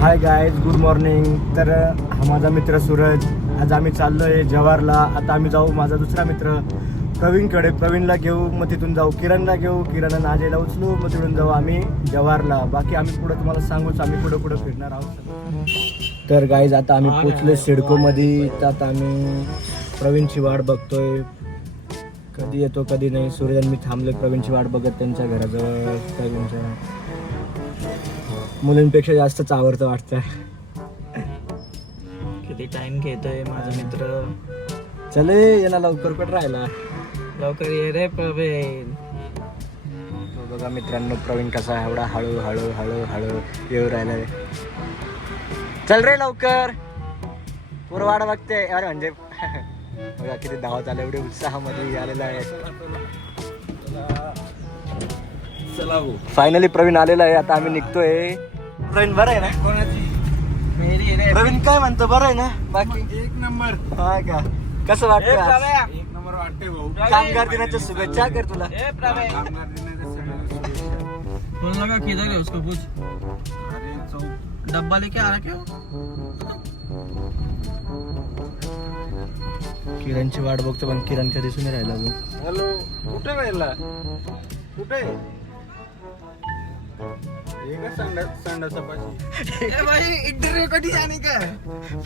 Hi guys, good morning. तर हा माझा मित्र सूरज. आज आम्ही चाललो आहे जव्हारला. आता आम्ही जाऊ माझा दुसरा मित्र प्रवीणकडे. प्रवीणला घेऊ, मग तिथून जाऊ किरणला घेऊ, किरण नाजेला उचलू, मग तिथून जाऊ आम्ही जव्हारला. बाकी आम्ही पुढं तुम्हाला सांगूच आम्ही पुढं फिरणार आहोत. तर गायज आता आम्ही पोचलो सिडकोमध्ये. तर आता आम्ही प्रवीणची वाट बघतोय, कधी येतो कधी नाही. सूरज मी थांबले प्रवीणची वाट बघत त्यांच्या घराजवळ. प्रवीणच्या मुलींपेक्षा जास्तच आवडतं वाटतं. किती टाइम घेतोय माझा मित्र. चले याला लवकर कुठं राहिला. लवकर ये रे प्रवीण. बघा मित्रांनो, प्रवीण कसा एवढा हळू हळू हळू हळू येऊ राहिला रे. चल रे लवकर, पूर्ण वाट बघते. अरे म्हणजे बघा किती धावत आलं, एवढे उत्साहामध्ये आलेला आहे. फायनली प्रवीण आलेला आहे. आता आम्ही निघतोय. प्रवीण बरं आहे ना? कोणाची? प्रवीण काय म्हणतो, बरं आहे ना? बाकी एक नंबर. हा का, कसं वाटतं? एक नंबर वाटते भाऊ. कामगार दिनाच्या शुभेच्छा कर तुला. कामगार दिनाच्या सगळ्यांना शुभेच्छा. बोल लगा किधर है उसको पूछ. अरे चौक डब्बा लेके आ रहा क्या? किरणची वाट बघतो पण किरण कधी दिसून राहिला भाऊ. हॅलो, कुठे राहिला? कुठे संडाचा पाशी? ए भाई इंटरव्यू कधी जाने का?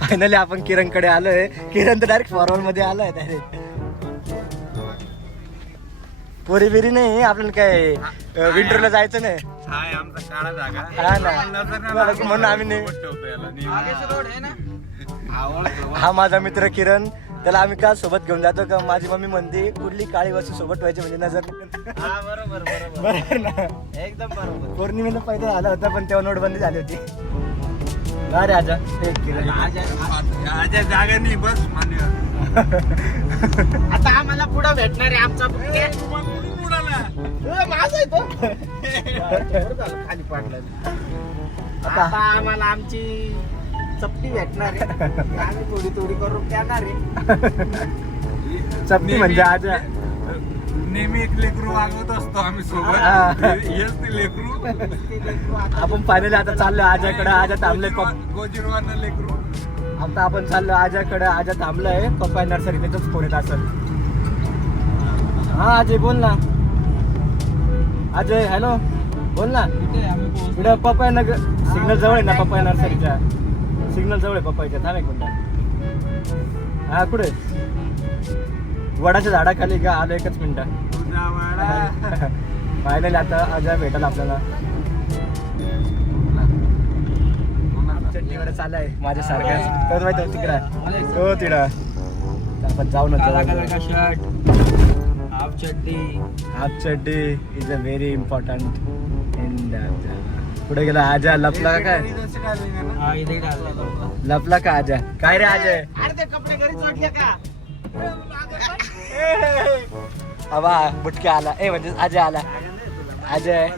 फायनली आपण किरणकडे आलोय. किरण तर डायरेक्ट फॉरवर्ड मध्ये आलोय डायरेक्ट. पोरी बिरी नाही आपल्याला, काय विंटरला जायचं नाही. हाय आमचा काळा जागा. हा ना, म्हणून आम्ही नाही. आगे से रोड है ना. हा माझा मित्र किरण, त्याला आम्ही का सोबत घेऊन जातो का, माझी मम्मी म्हणते कुठली काळी वस्तू सोबत ठेवायची म्हणजे नजर हा बरोबर बरोबर बरोबर ना. एकदम बरोबर. पौर्णिमेला पहिले आला होता पण तेव्हा नोटबंदी झाली होती. अरे आजा एक किरण. आज जागा नाही, बस मान्य. आता आम्हाला पुढे भेटणार आहे आमचा बुके. माझा आहे तो. खाली पडला. आता आम्हाला आमची चपटी भेटणार आहे. आम्ही थोडी थोडी करून देणार आहे. चपटी म्हणजे आजा. नेहमी एक लेकरू वागवत असतो आम्ही सोबत. हेच ते लेकरू. आपण फायनली आता चाललो आजाकडे. आजा थांबले. गोजिरवाना लेकरू. आता आपण चाललो आजाकडे. आजा थांबलाय पप्पा नर्सरी, त्याच फोन येत असेल. हा अजय बोल ना. अजय हॅलो बोल ना. इकडे पप्पा नगर सिग्नल जवळ आहे ना, पप्पा नर्सरीच्या सिग्नल जवळ आहे पप्पाच्या. थांब एक मिनिट. हा कुठे? वडाच्या झाडाखाली का आलो. एकच मिनिट. तुझा वाडा. फायनली आता अजय भेटेल आपल्याला. चटणीकडे चाललाय माझ्या सारखं माहिती तिकडं. हो तिकडं आपण जाऊ ना. काला कलर का शर्ट, हाफ चड्डी. हाफ चड्डी is a very important in that. पुढे गेला आजा. लपला का काय? हा इथे डालला. लपला का आजा? काय रे अजय? अरे ते कपडे घरी सोडले का? अबा बुटके आला. ए म्हणजे अजय आला. अजय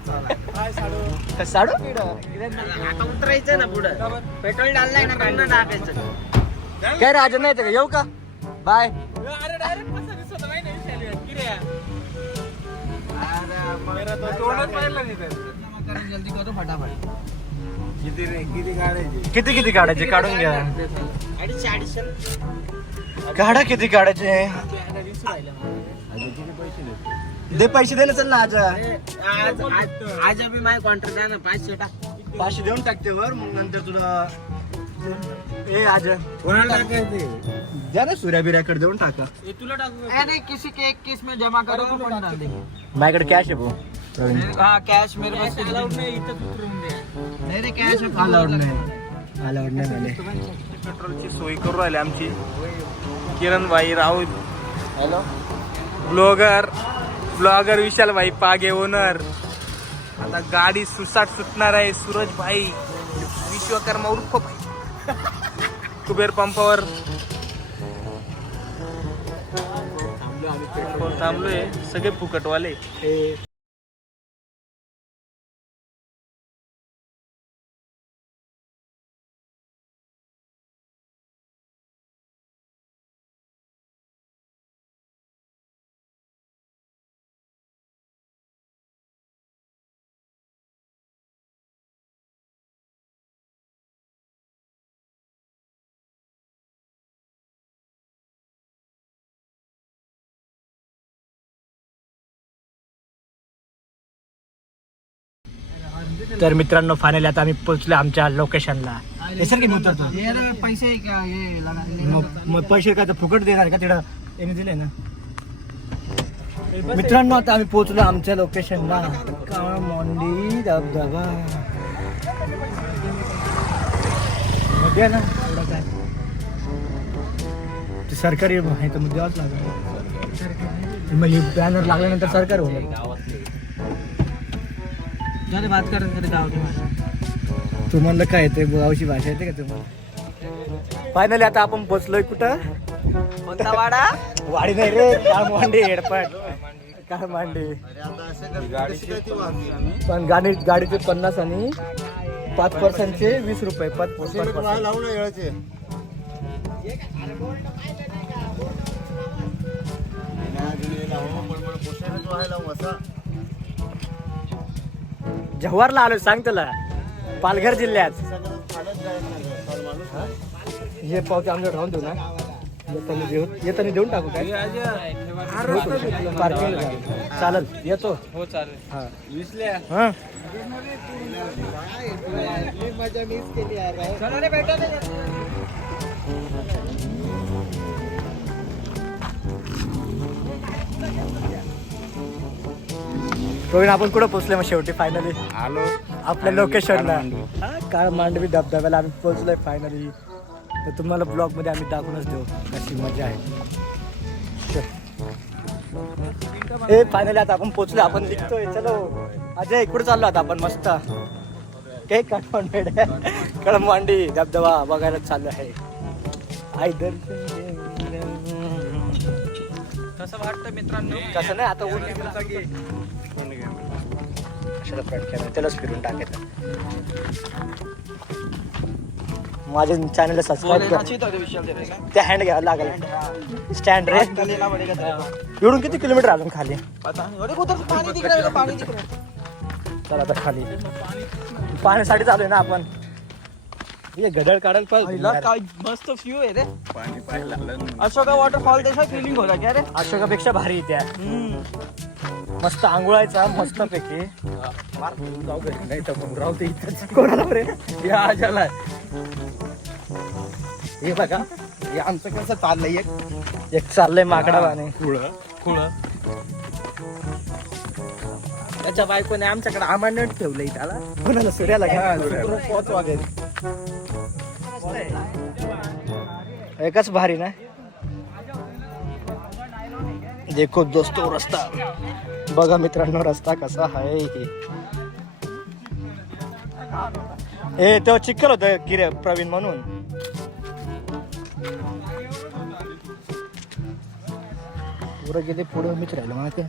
साडू आता उतरायचं ना पुढं. पेट्रोल डाललाय ना, काढून टाकायचं. काय रे अजय? नाही तर येऊ का? बाय. जल्दी करो फटाफट. किती काढायचे? काढून घ्या. 250 काढा. किती काढायचे? दे पैसे दे ना. चल ना आजा. आज अभी माझ्या कॉन्ट्रॅक्ट आहे ना 500 टाक. 500 देऊन टाकते वर, मग नंतर तुला. ए आजा कोणाला टाकायचे? द्या ना, सूर्या बिर्याकडे देऊन टाका. तुला टाकू? नहीं किसी के एक किस में जमा करो तो फोन डाल देंगे. माझ्याकडे कॅश आहे भाऊ. प्रवीण हाँ कैश मेरे पास अलाउड नहीं. इथं उतरून दे. नहीं कॅश अलाउड नाही. अलाउड नाही झाले. पेट्रोलची सोय करू राहिली आमची किरण भाई राऊत. हॅलो ब्लॉगर विशाल भाई पागे ओनर. आता गाडी सुसाट सुटणार आहे. सूरज भाई विश्वकर्मा उर्फ भाई कुबेर पंपावर थांबलोय. सगळे फुकटवाले. तर मित्रांनो फायनली आता आम्ही पोहोचलो आमच्या लोकेशनला. हे सर की मी उतरतो. पैसे मग पैसे काय तर फुकट देणार का तिकडं त्यांनी दिले ना. मित्रांनो आता आम्ही पोहोचलो आमच्या लोकेशनला. काळमोंडी धबधबा मध्ये ना एवढं काय ते सरकारी आहे तर मग द्यावंच लागेल. मग बॅनर लागल्यानंतर सरकार होणार. बात कर गावची तुम्हाला काय येते गावची भाषा येते का तुम्हाला. फायनली आता आपण पोचलोय कुठं. कोणता वाडा. वाडी नाही रे काळमोंडी हेडपट काळमांडी. पण गाडीचे 50 आणि 5% 20 रुपये 5%. जव्हारला आलोय सांग त्याला. पालघर जिल्ह्यात हे पावते आमच्या राहून देऊ ना. येताना देऊन टाकू काय. पार्किंग चालेल येतो. हो चालेल. हा 20 हा मजा मिस केली यार. भेटा प्रवीण आपण कुठं पोहोचलोय मग शेवटी फायनली आलो आपल्या लोकेशनला. काळमांडवी धबधब्याला आम्ही पोहोचलोय फायनली. तर तुम्हाला ब्लॉग मध्ये आम्ही दाखवूनच देऊ कशी मजा आहे. ए फायनली आता आपण पोहोचलो. आपण निघतोय. चलो अजय कुठे चाललो आता आपण. मस्त काही काळमांडी धबधबा बघायला चालू आहे. आई कसं वाटतं मित्रांनो. कसं नाही आता त्यालाच फिरून टाकायचं. माझ्या चॅनलला सबस्क्राईब कर. त्या हँड घ्यावं लागेल स्टँड रे. इकडून किती किलोमीटर अजून खाली. चला आता खाली पाण्यासाठी चालू आहे ना आपण. गदळ काढायला पाहिजे. काय मस्त व्यू आहे रे. अशोका वॉटरफॉल त्याचा फिलिंग होता क्या रे. अशोकापेक्षा भारी त्या. मस्त आंघोळायचा मस्त पैकी. राहते कोणाला रे हे बघा. हे आमचं कसं चाललंय. एक चाललंय माकडा पाणी. खुळ त्याच्या बायकोने आमच्याकडे आमांडण ठेवलंय त्याला. कोणाला सूर्याला पोहोचवा घरी. एकच भारी ना. देखो दोस्तो रस्ता बघा मित्रांनो. रस्ता कसा आहे. हे तेव्हा चिक्कल होतं किरे प्रवीण म्हणून. पुढे गेले पुढे मीच राहिलो मला ते.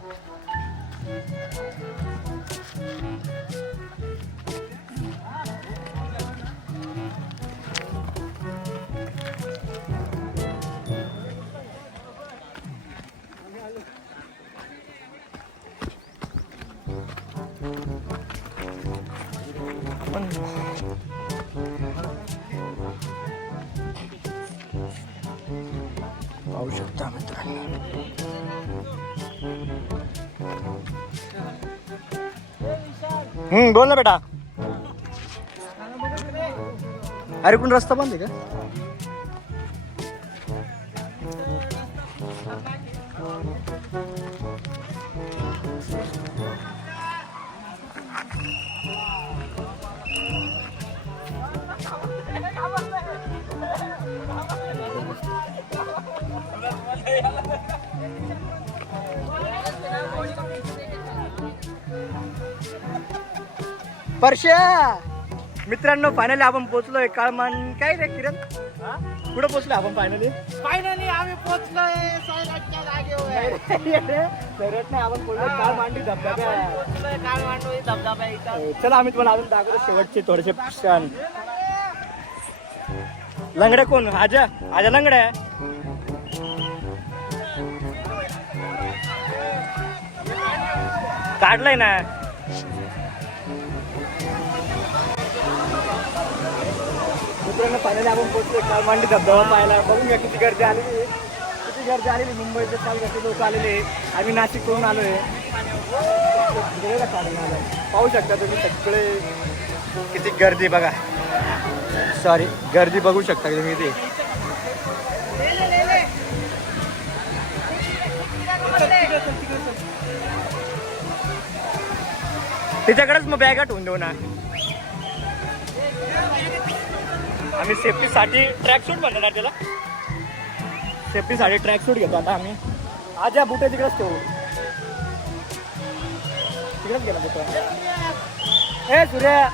पाहू शकता मित्रांनो. बोल ना बेटा. अरे कोण रस्ता बंद आहे का. परश्या मित्रांनो फायनली आपण पोहोचलोय काळमान. काय रे किरण कुठं पोहोचलोय आपण फायनली. फायनली आम्ही पोहोचलोय सैराटच्या जागेवर. सैराट नाही आपण पोहोचलो काळमांडी धबधबा. काळमांडवी धबधबा इथं. चला आम्ही तुम्हाला अजून दाखवतो शेवटचे थोडेसे क्षण. लंगड्या कोण. आजा आजा लंगड्या. काढलंय ना. मित्रांनो फायनली आपण पोहोचलो काळमांडी धबधबा पाहायला. बघून घ्या किती गर्दी आलेली. मुंबईचे चाल लोक आलेले. आम्ही नाशिक करून आलोय. पाहू शकता तुम्ही सगळे किती गर्दी बघा. सॉरी, गर्दी बघू शकता तुम्ही किती. तिच्याकडेच मग बॅगा ठेवून देऊ ना. आम्ही सेफ्टीसाठी ट्रॅकसूट म्हणणार त्याला. सेफ्टीसाठी ट्रॅकसूट घेतो आता आम्ही. आज या बुटे तिकडेच ठेवू. तिकडेच गेला बुट. ए सूर्या,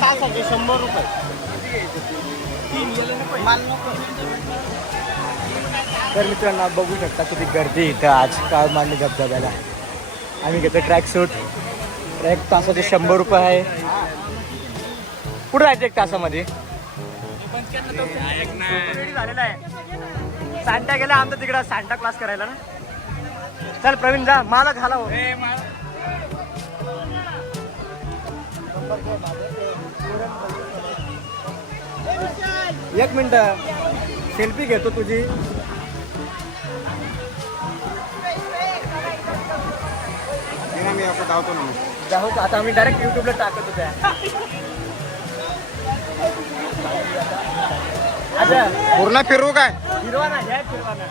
तासाचे 100 रुपये. तर मित्रांनो बघू शकता किती गर्दी इथं आज काळ मांडणी धबधब्याला. आम्ही घेतो ट्रॅक सूट. एक तासाचे 100 रुपये आहे. कुठं जायचं एक तासामध्ये? रेडी झालेला आहे. सांता गेला आमचा तिकडं सांता क्लास करायला ना. चल प्रवीण जा, मला घाला हो. एक मिनिट सेल्फी घेतो तुझी. मी आपण धावतो ना. जाऊ आता आम्ही डायरेक्ट युट्यूबला टाकत होत्या. अच्छा पूर्ण फिरवू काय? फिरवा ना, घ्या फिरवा ना.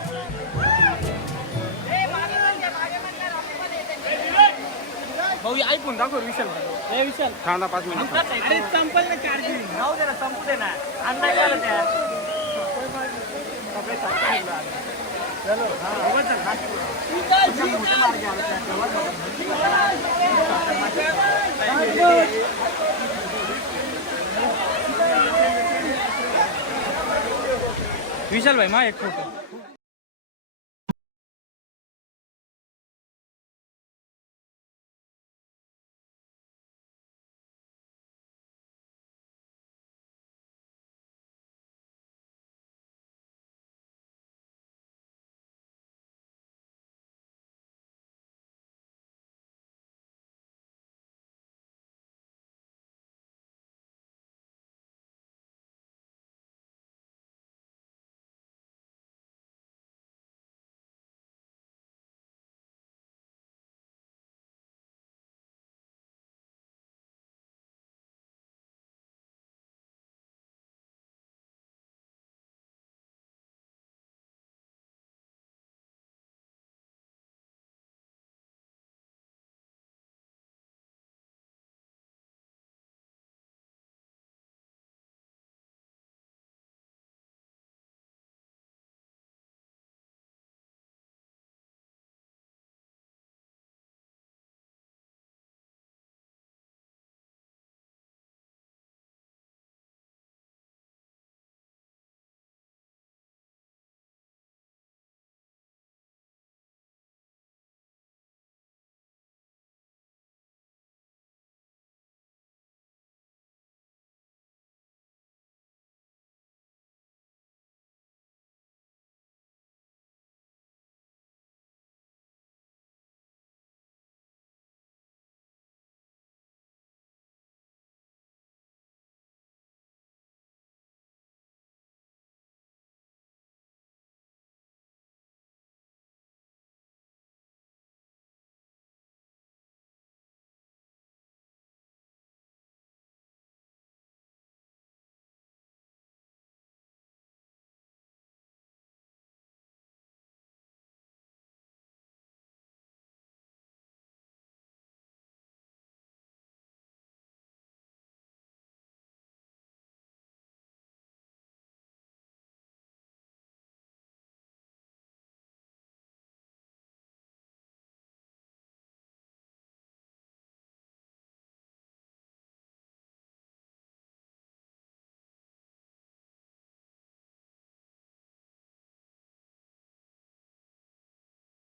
भाऊ ऐकून दाखव विशाल. हे विशाल थांबा 5 मिनिट. अरे संपल ना चार्जिंग. राहू दे ना, संपू दे ना. अन्नाय काय त्या चलो विशाल भाई मा एक फोटो.